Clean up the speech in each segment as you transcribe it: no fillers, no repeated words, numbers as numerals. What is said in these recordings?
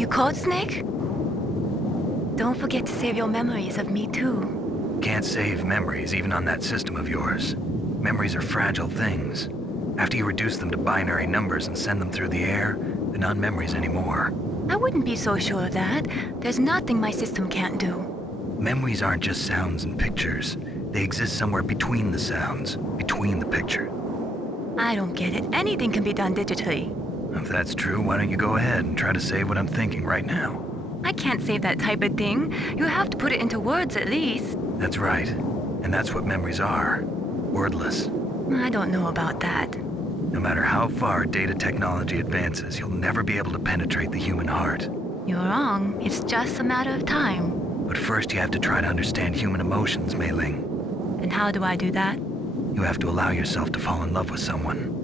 You called, Snake? Don't forget to save your memories of me, too. Can't save memories even on that system of yours. Memories are fragile things. After you reduce them to binary numbers and send them through the air, they're not memories anymore. I wouldn't be so sure of that. There's nothing my system can't do. Memories aren't just sounds and pictures. They exist somewhere between the sounds, between the picture. I don't get it. Anything can be done digitally. If that's true, why don't you go ahead and try to say what I'm thinking right now? I can't save that type of thing. You have to put it into words at least. That's right. And that's what memories are. Wordless. I don't know about that. No matter how far data technology advances, you'll never be able to penetrate the human heart. You're wrong. It's just a matter of time. But first you have to try to understand human emotions, Mei Ling. And how do I do that? You have to allow yourself to fall in love with someone.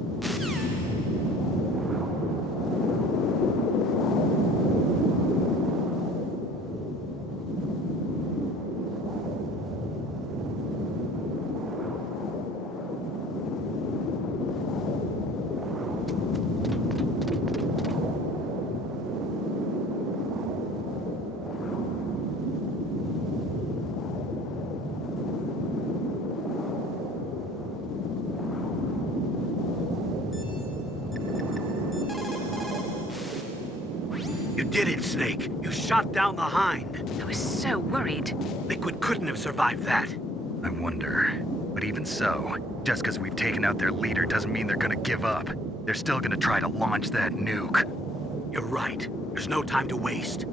You did it, Snake. You shot down the Hind. I was so worried. Liquid couldn't have survived that. I wonder. But even so, just because we've taken out their leader doesn't mean they're gonna give up. They're still gonna try to launch that nuke. You're right. There's no time to waste.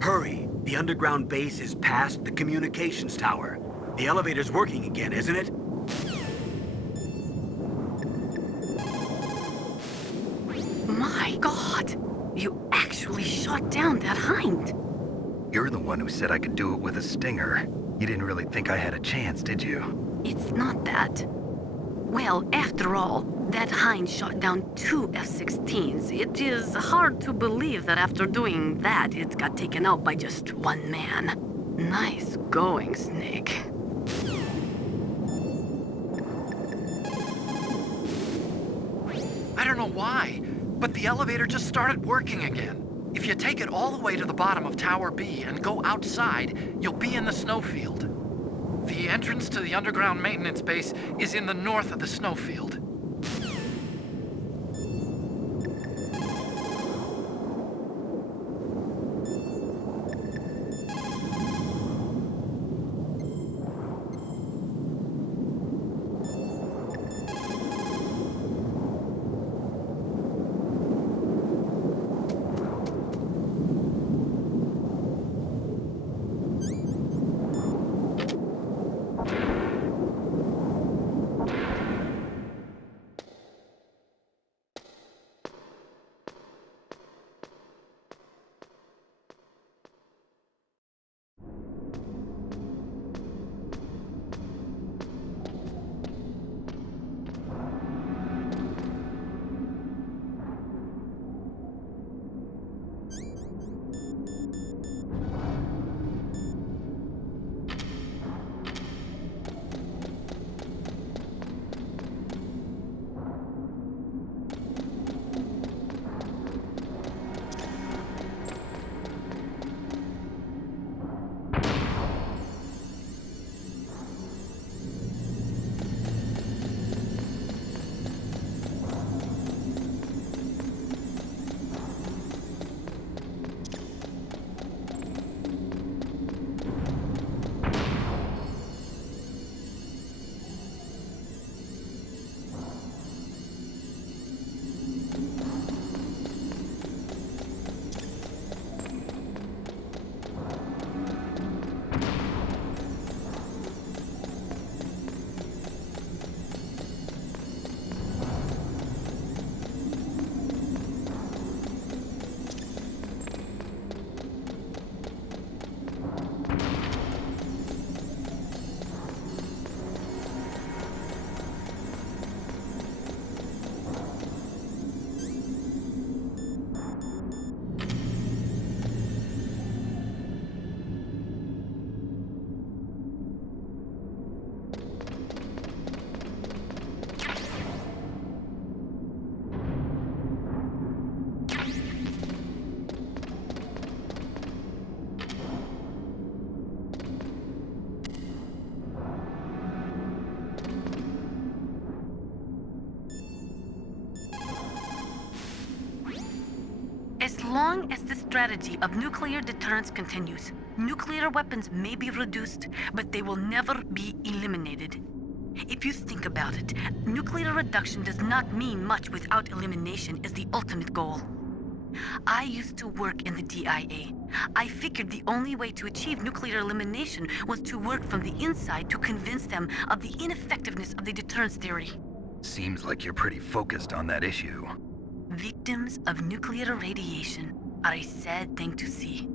Hurry. The underground base is past the communications tower. The elevator's working again, isn't it? My God! You actually shot down that Hind! You're the one who said I could do it with a stinger. You didn't really think I had a chance, did you? It's not that. Well, after all, that Hind shot down 2 F-16s. It is hard to believe that after doing that, it got taken out by just one man. Nice going, Snake. I don't know why, but the elevator just started working again. If you take it all the way to the bottom of Tower B and go outside, you'll be in the snowfield. The entrance to the underground maintenance base is in the north of the snowfield. As long as the strategy of nuclear deterrence continues, nuclear weapons may be reduced, but they will never be eliminated. If you think about it, nuclear reduction does not mean much without elimination as the ultimate goal. I used to work in the DIA. I figured the only way to achieve nuclear elimination was to work from the inside to convince them of the ineffectiveness of the deterrence theory. Seems like you're pretty focused on that issue. Victims of nuclear radiation are a sad thing to see,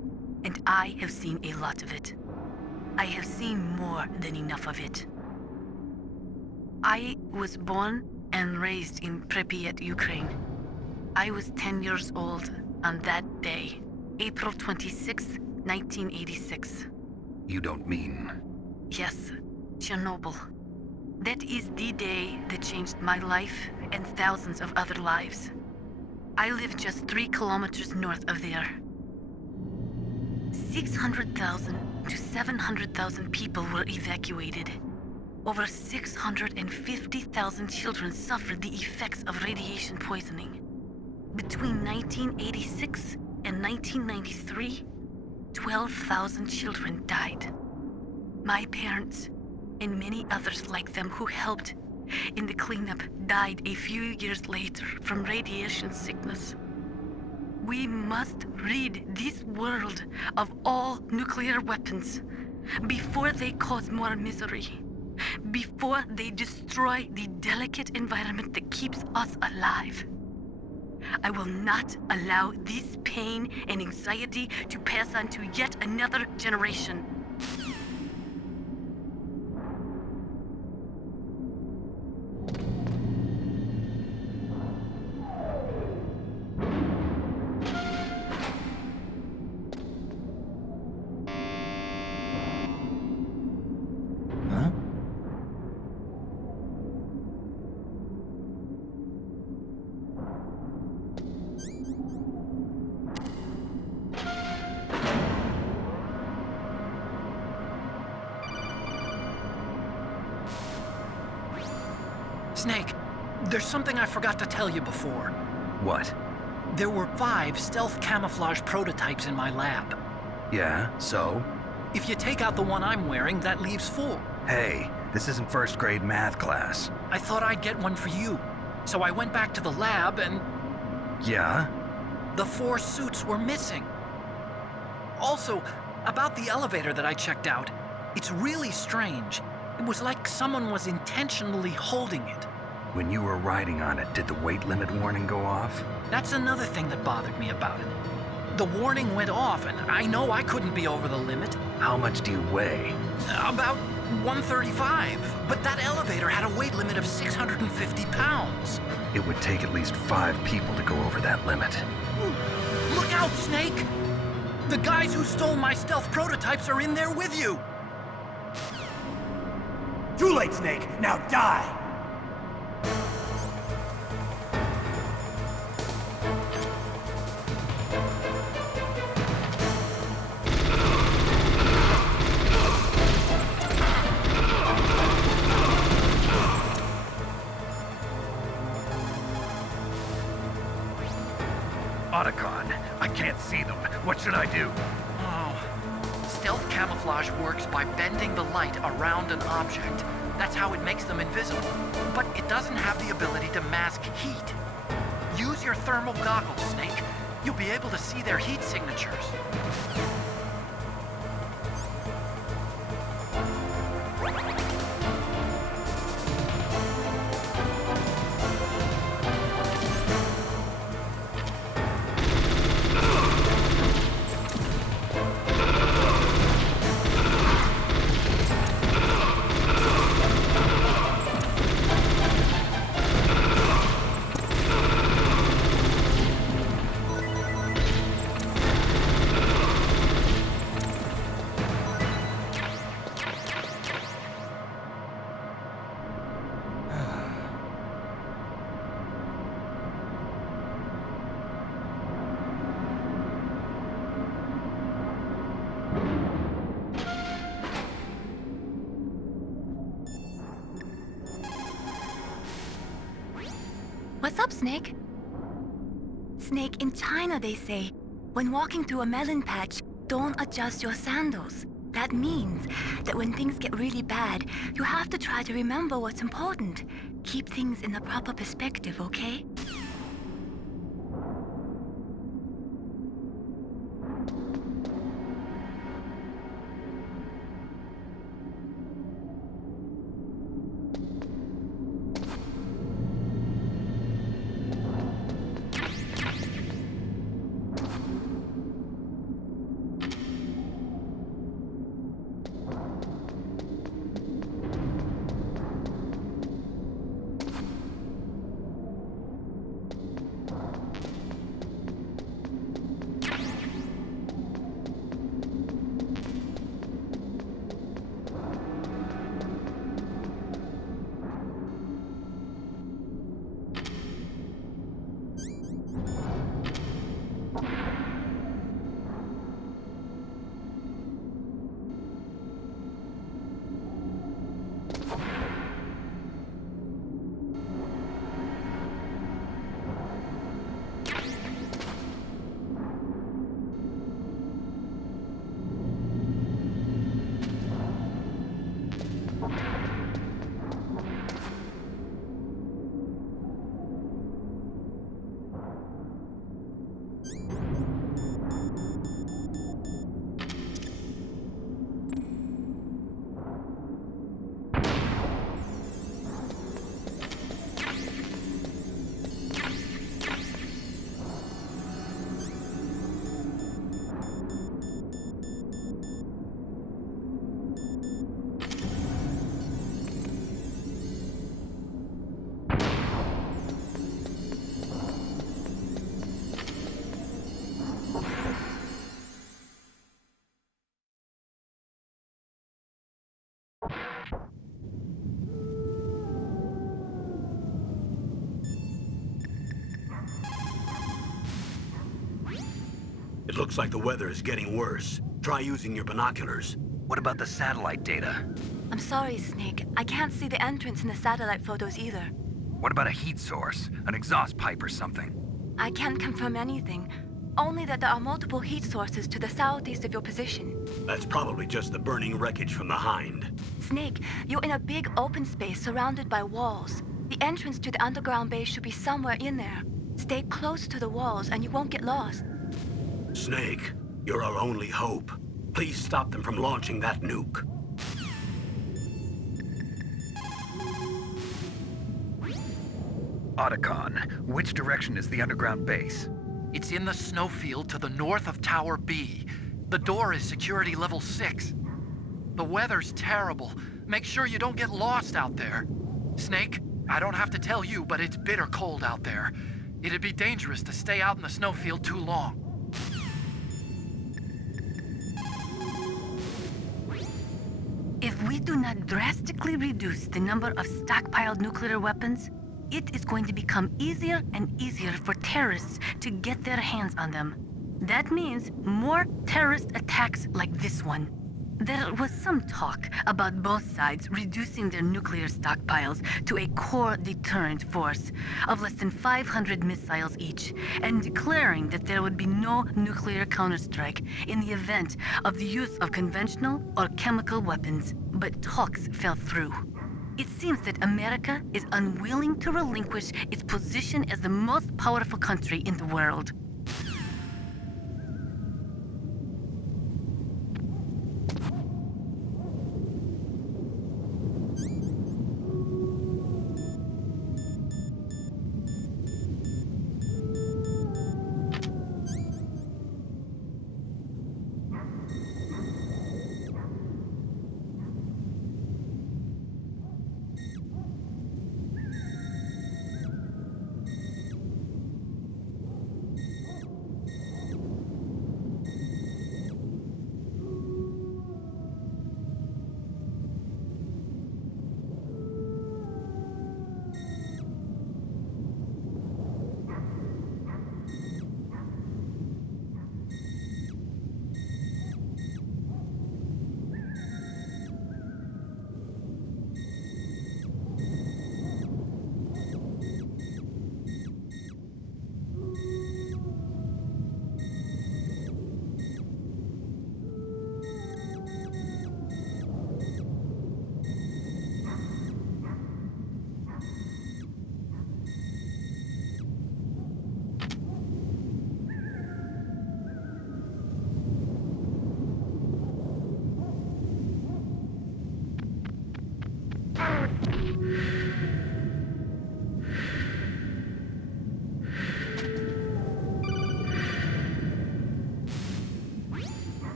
and I have seen a lot of it. I have seen more than enough of it. I was born and raised in Pripyat, Ukraine. I was 10 years old on that day, April 26, 1986. You don't mean... Yes, Chernobyl. That is the day that changed my life and thousands of other lives. I live just 3 kilometers north of there. 600,000 to 700,000 people were evacuated. Over 650,000 children suffered the effects of radiation poisoning. Between 1986 and 1993, 12,000 children died. My parents, and many others like them who helped in the cleanup, died a few years later from radiation sickness. We must rid this world of all nuclear weapons before they cause more misery, before they destroy the delicate environment that keeps us alive. I will not allow this pain and anxiety to pass on to yet another generation. Huh? Snake, there's something I forgot to tell you before. What? There were 5 stealth camouflage prototypes in my lab. Yeah, so? If you take out the one I'm wearing, that leaves 4. Hey, this isn't first grade math class. I thought I'd get one for you. So I went back to the lab and Yeah? the 4 suits were missing. Also, about the elevator that I checked out, it's really strange. It was like someone was intentionally holding it. When you were riding on it, did the weight limit warning go off? That's another thing that bothered me about it. The warning went off, and I know I couldn't be over the limit. How much do you weigh? About 135, but that elevator had a weight limit of 650 pounds. It would take at least 5 people to go over that limit. Look out, Snake! The guys who stole my stealth prototypes are in there with you! Too late, Snake! Now die! Otacon, I can't see them. What should I do? Oh. Stealth camouflage works by bending the light around an object. That's how it makes them invisible. But it doesn't have the ability to mask heat. Use your thermal goggles, Snake. You'll be able to see their heat signatures. What's up, Snake? Snake, in China they say, when walking through a melon patch, don't adjust your sandals. That means that when things get really bad, you have to try to remember what's important. Keep things in the proper perspective, okay? It looks like the weather is getting worse. Try using your binoculars. What about the satellite data? I'm sorry, Snake. I can't see the entrance in the satellite photos either. What about a heat source? An exhaust pipe or something? I can't confirm anything. Only that there are multiple heat sources to the southeast of your position. That's probably just the burning wreckage from the Hind. Snake, you're in a big open space surrounded by walls. The entrance to the underground base should be somewhere in there. Stay close to the walls and you won't get lost. Snake, you're our only hope. Please stop them from launching that nuke. Otacon, which direction is the underground base? It's in the snowfield to the north of Tower B. The door is security level 6. The weather's terrible. Make sure you don't get lost out there. Snake, I don't have to tell you, but it's bitter cold out there. It'd be dangerous to stay out in the snowfield too long. If we do not drastically reduce the number of stockpiled nuclear weapons, it is going to become easier and easier for terrorists to get their hands on them. That means more terrorist attacks like this one. There was some talk about both sides reducing their nuclear stockpiles to a core deterrent force of less than 500 missiles each, and declaring that there would be no nuclear counterstrike in the event of the use of conventional or chemical weapons. But talks fell through. It seems that America is unwilling to relinquish its position as the most powerful country in the world.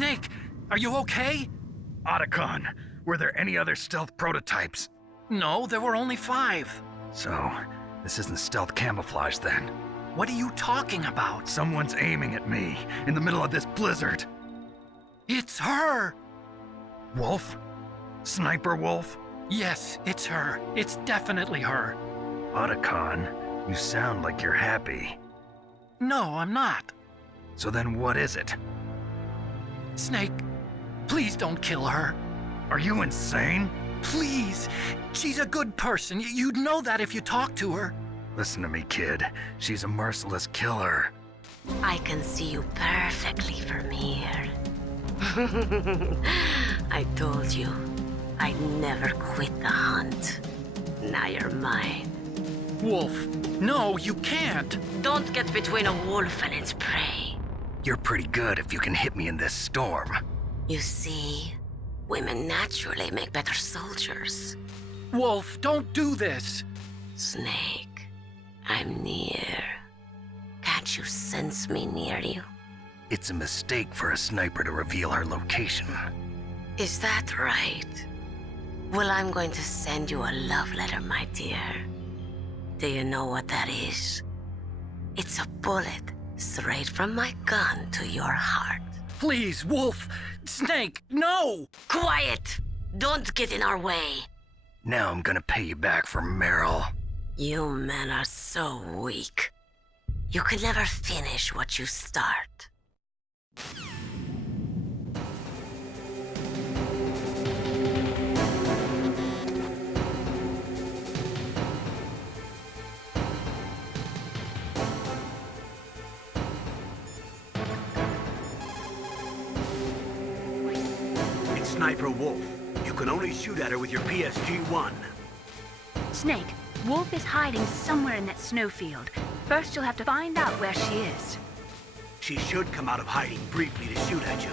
Snake, are you okay? Otacon, were there any other stealth prototypes? No, there were only 5. So, this isn't stealth camouflage then. What are you talking about? Someone's aiming at me in the middle of this blizzard. It's her! Wolf? Sniper Wolf? Yes, it's her. It's definitely her. Otacon, you sound like you're happy. No, I'm not. So then what is it? Snake, please don't kill her. Are you insane? Please. She's a good person. You'd know that if you talked to her. Listen to me, kid. She's a merciless killer. I can see you perfectly from here. I told you, I'd never quit the hunt. Now you're mine. Wolf, no, you can't. Don't get between a wolf and its prey. You're pretty good if you can hit me in this storm. You see, women naturally make better soldiers. Wolf, don't do this. Snake, I'm near. Can't you sense me near you? It's a mistake for a sniper to reveal her location. Is that right? Well, I'm going to send you a love letter, my dear. Do you know what that is? It's a bullet straight from my gun to your heart. Please, Wolf. Snake, no! Quiet! Don't get in our way. Now I'm gonna pay you back for Meryl. You men are so weak. You can never finish what you start. It's Sniper Wolf. You can only shoot at her with your PSG-1. Snake, Wolf is hiding somewhere in that snowfield. First, you'll have to find out where she is. She should come out of hiding briefly to shoot at you.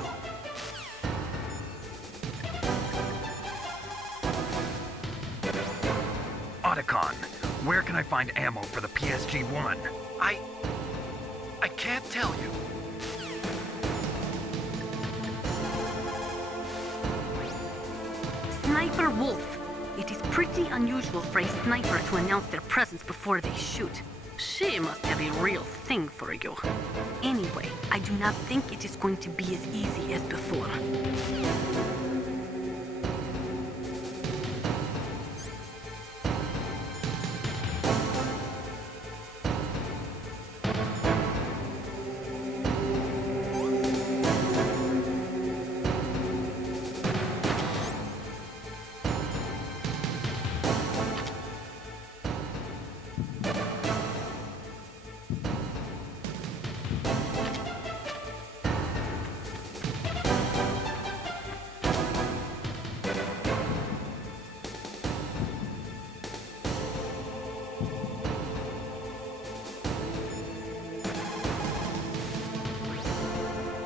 Otacon, where can I find ammo for the PSG-1? I can't tell you. Sniper Wolf. It is pretty unusual for a sniper to announce their presence before they shoot. She must have a real thing for you. Anyway, I do not think it is going to be as easy as before.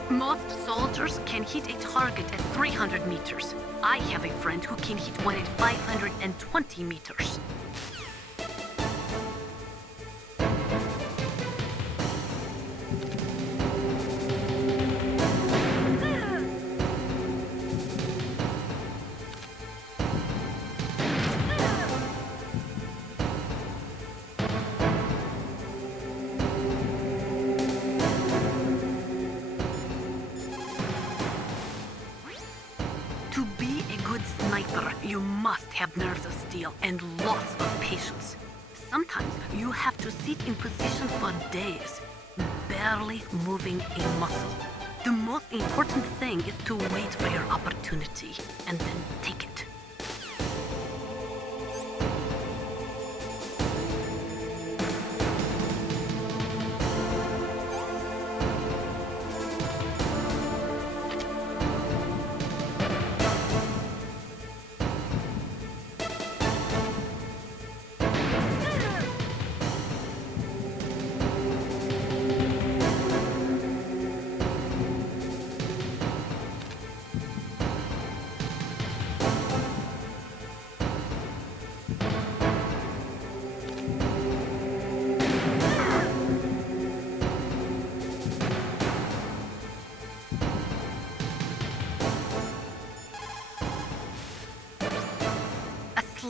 Most soldiers can hit a target at 300 meters. I have a friend who can hit one at 520 meters. To be a good sniper, you must have nerves of steel and lots of patience. Sometimes you have to sit in position for days, barely moving a muscle. The most important thing is to wait for your opportunity and then take it.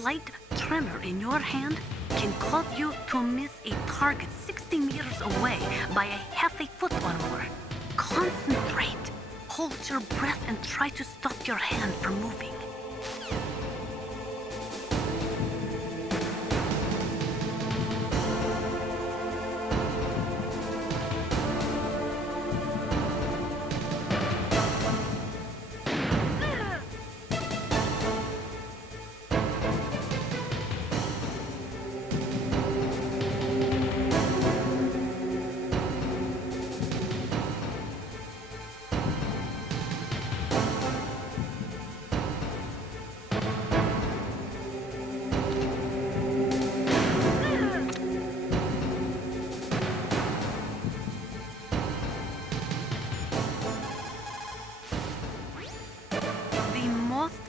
slight tremor in your hand can cause you to miss a target 60 meters away by a half a foot or more. Concentrate. Hold your breath and try to stop your hand from moving.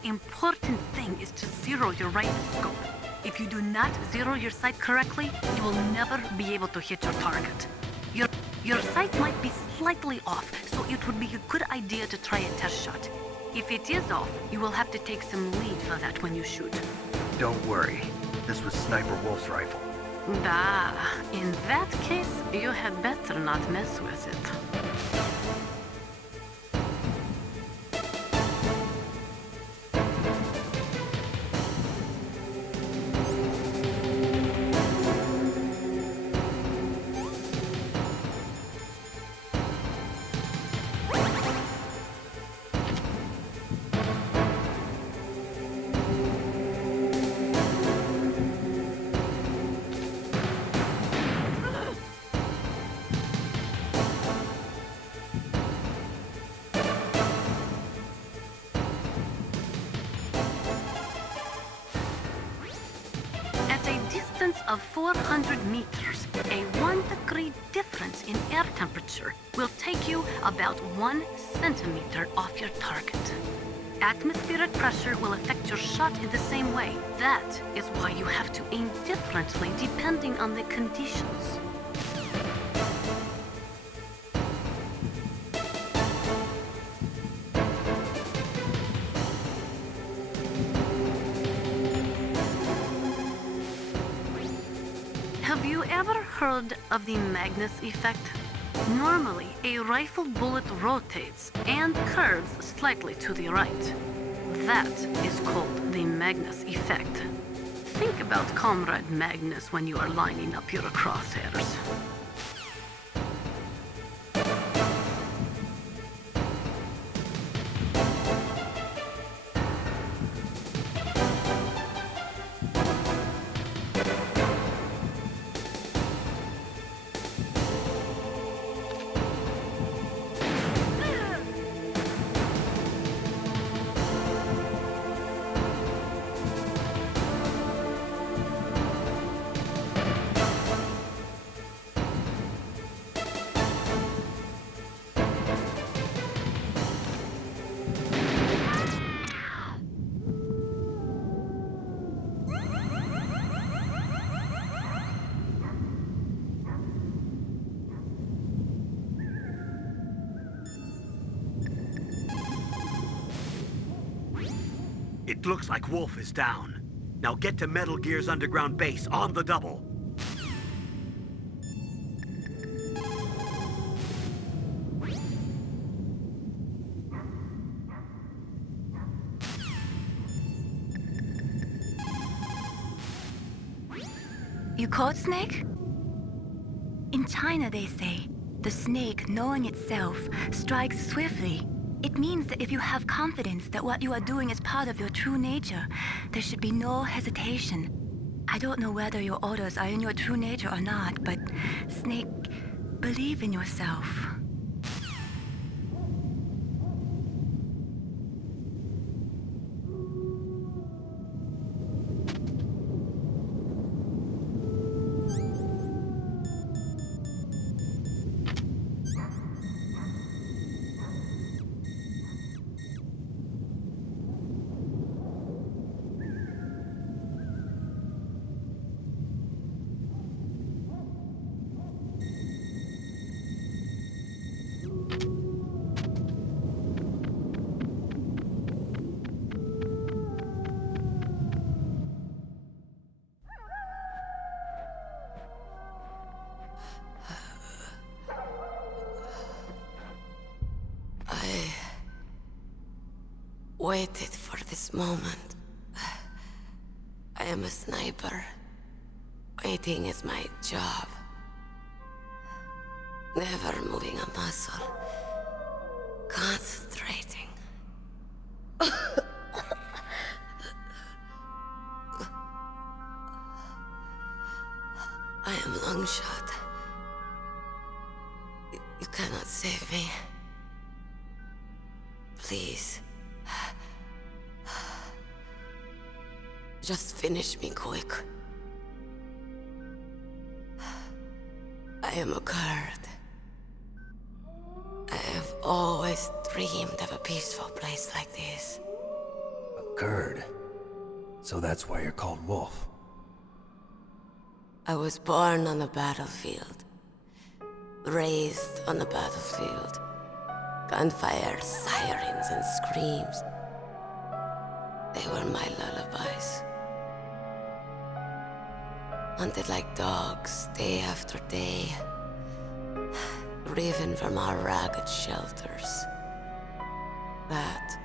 Important thing is to zero your rifle scope. If you do not zero your sight correctly, you will never be able to hit your target. Your sight might be slightly off, so it would be a good idea to try a test shot. If it is off, you will have to take some lead for that when you shoot. Don't worry. This was Sniper Wolf's rifle. In that case, you had better not mess with it. Of 400 meters, a 1-degree difference in air temperature will take you about 1 centimeter off your target. Atmospheric pressure will affect your shot in the same way. That is why you have to aim differently depending on the conditions. Have you ever heard of the Magnus Effect? Normally, a rifle bullet rotates and curves slightly to the right. That is called the Magnus Effect. Think about Comrade Magnus when you are lining up your crosshairs. It looks like Wolf is down. Now get to Metal Gear's underground base on the double. You caught Snake? In China, they say, the snake, knowing itself, strikes swiftly. It means that if you have confidence that what you are doing is part of your true nature, there should be no hesitation. I don't know whether your orders are in your true nature or not, but Snake, believe in yourself. waited for this moment. I am a sniper. Waiting is my job. Never moving a muscle. Concentrating. I am long shot. You cannot save me. Please. Just finish me quick. I am a Kurd. I have always dreamed of a peaceful place like this. A Kurd. So that's why you're called Wolf. I was born on the battlefield. Raised on the battlefield. Gunfire, sirens, and screams. They were my lullabies. Hunted like dogs, day after day. Driven from our ragged shelters. That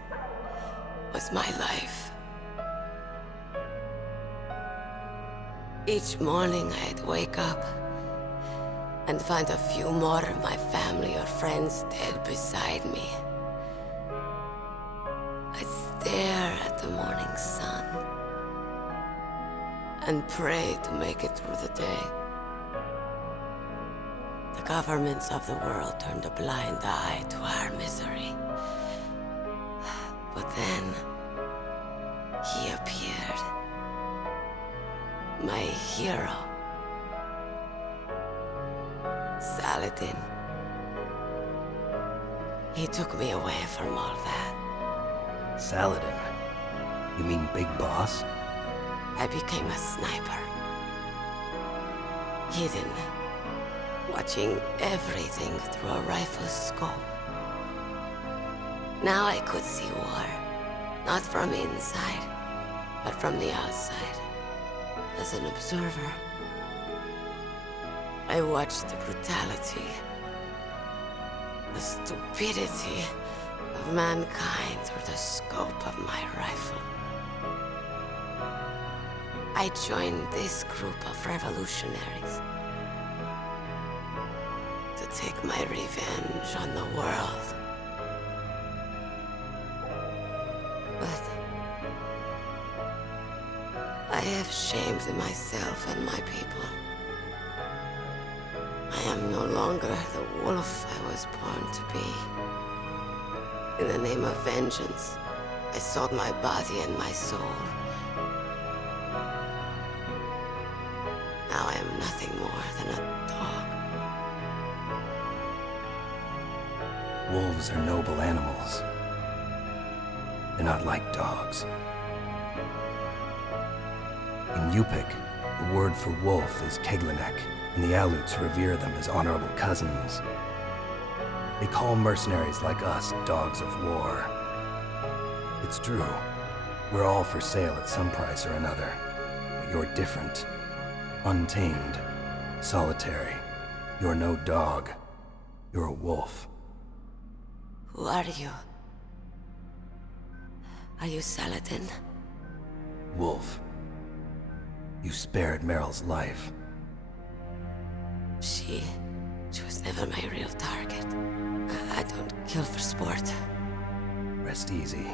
was my life. Each morning I'd wake up and find a few more of my family or friends dead beside me. I'd stare at the morning sun and pray to make it through the day. The governments of the world turned a blind eye to our misery. But then, he appeared. My hero. Saladin. He took me away from all that. Saladin? You mean Big Boss? I became a sniper. Hidden. Watching everything through a rifle's scope. Now I could see war. Not from inside, but from the outside. As an observer. I watched the brutality, the stupidity of mankind through the scope of my rifle. I joined this group of revolutionaries to take my revenge on the world. But I have shamed myself and my people. I am no longer the wolf I was born to be. In the name of vengeance, I sold my body and my soul. Now I am nothing more than a dog. Wolves are noble animals. They're not like dogs. In Yupik, the word for wolf is Keglanek, and the Aleuts revere them as honorable cousins. They call mercenaries like us dogs of war. It's true. We're all for sale at some price or another. But you're different. Untamed. Solitary. You're no dog. You're a wolf. Who are you? Are you Saladin? Wolf. You spared Meryl's life. She was never my real target. I don't kill for sport. Rest easy.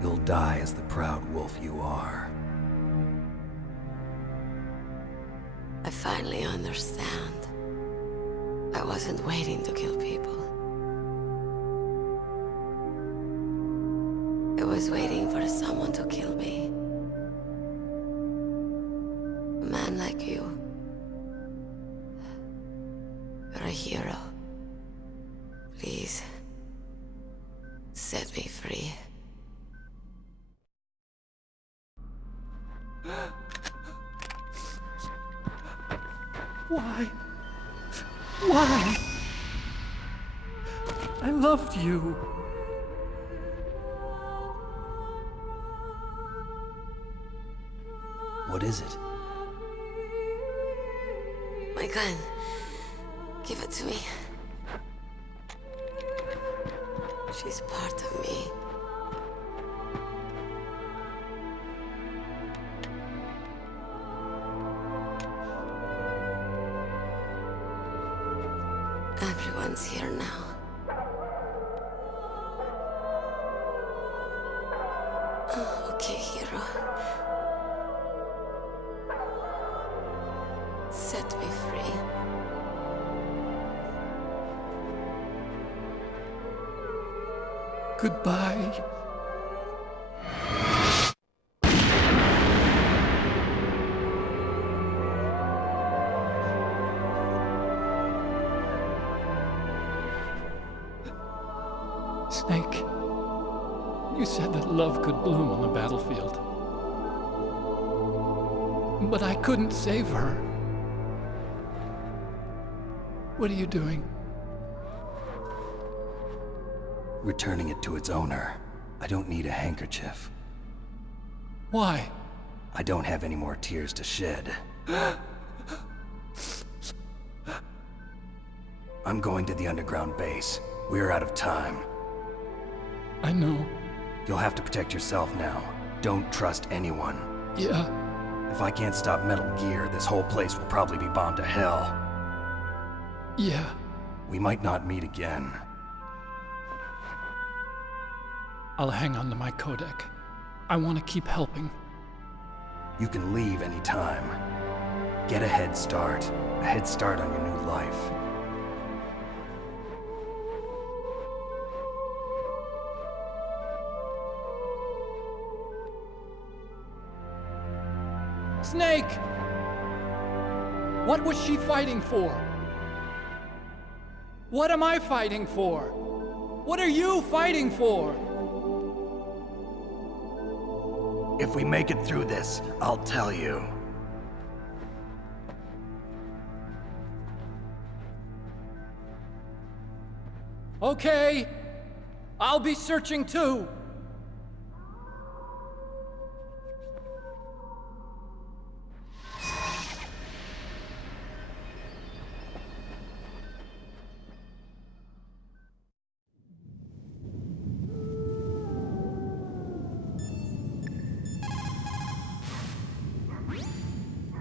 You'll die as the proud wolf you are. I finally understand. I wasn't waiting to kill people. I was waiting for someone to kill me. A man like you. You're a hero. Please, set me free. Why? Why? I loved you. What is it? My gun. Give it to me. She's part of me. Everyone's here now. Okay, hero. Set me free. Goodbye. Snake, you said that love could bloom on the battlefield. But I couldn't save her. What are you doing? Returning it to its owner. I don't need a handkerchief. Why? I don't have any more tears to shed. I'm going to the underground base. We're out of time. I know. You'll have to protect yourself now. Don't trust anyone. Yeah. If I can't stop Metal Gear, this whole place will probably be bombed to hell. Yeah. We might not meet again. I'll hang on to my codec. I want to keep helping. You can leave anytime. Get a head start. A head start on your new life. Snake! What was she fighting for? What am I fighting for? What are you fighting for? If we make it through this, I'll tell you. Okay. I'll be searching too.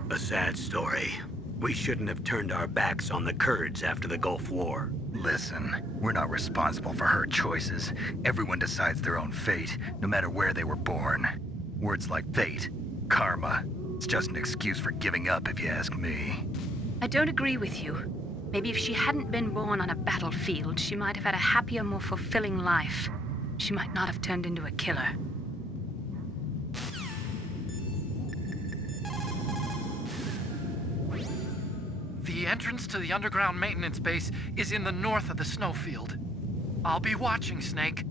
A sad story. We shouldn't have turned our backs on the Kurds after the Gulf War. Listen, we're not responsible for her choices. Everyone decides their own fate, no matter where they were born. Words like fate, karma, it's just an excuse for giving up if you ask me. I don't agree with you. Maybe if she hadn't been born on a battlefield, she might have had a happier, more fulfilling life. She might not have turned into a killer. The entrance to the underground maintenance base is in the north of the snowfield. I'll be watching, Snake.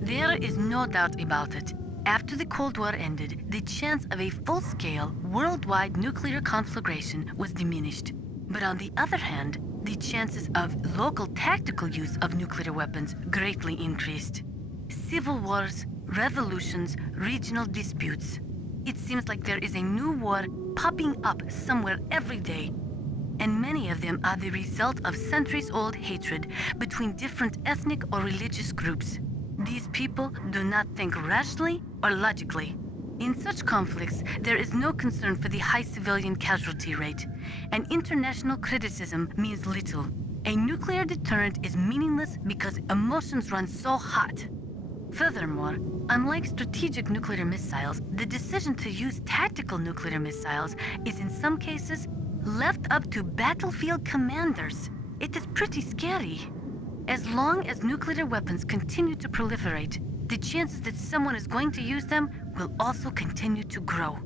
There is no doubt about it. After the Cold War ended, the chance of a full-scale, worldwide nuclear conflagration was diminished. But on the other hand, the chances of local tactical use of nuclear weapons greatly increased. Civil wars, revolutions, regional disputes. It seems like there is a new war popping up somewhere every day. And many of them are the result of centuries-old hatred between different ethnic or religious groups. These people do not think rationally or logically. In such conflicts, there is no concern for the high civilian casualty rate, and international criticism means little. A nuclear deterrent is meaningless because emotions run so hot. Furthermore, unlike strategic nuclear missiles, the decision to use tactical nuclear missiles is in some cases left up to battlefield commanders. It is pretty scary. As long as nuclear weapons continue to proliferate, the chances that someone is going to use them will also continue to grow.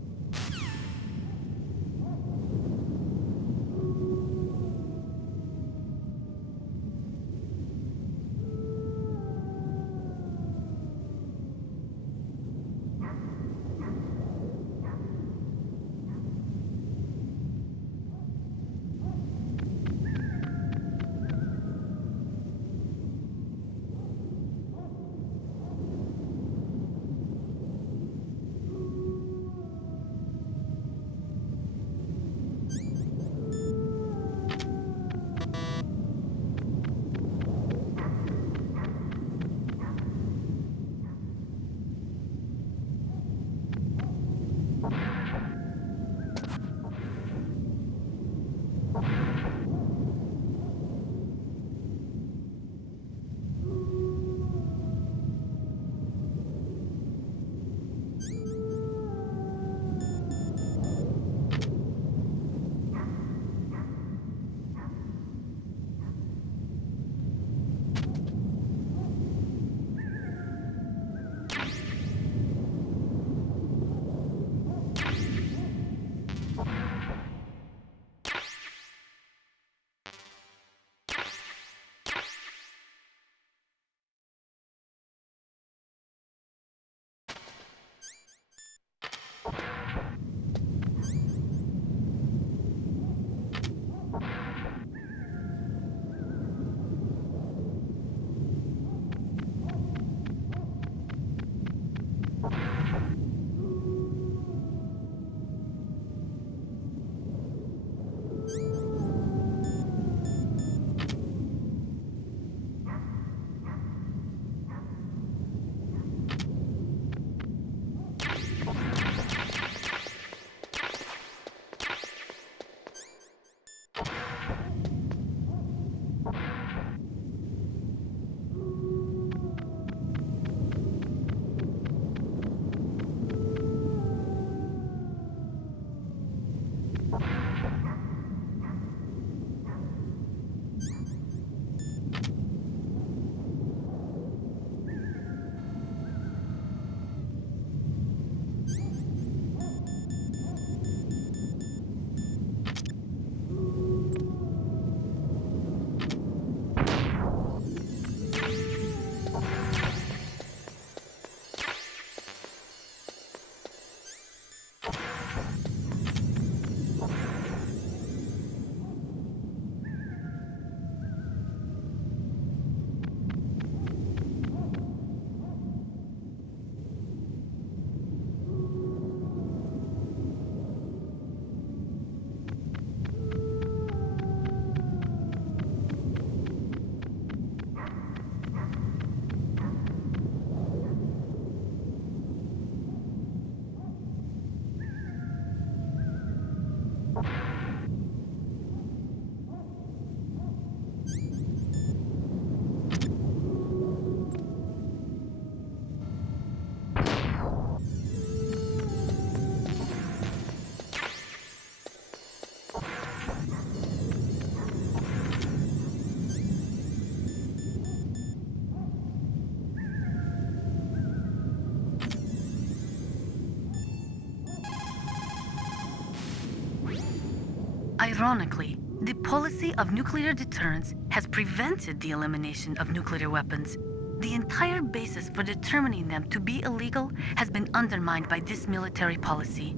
Ironically, the policy of nuclear deterrence has prevented the elimination of nuclear weapons. The entire basis for determining them to be illegal has been undermined by this military policy.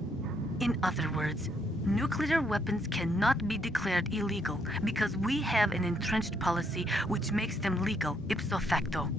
In other words, nuclear weapons cannot be declared illegal because we have an entrenched policy which makes them legal ipso facto.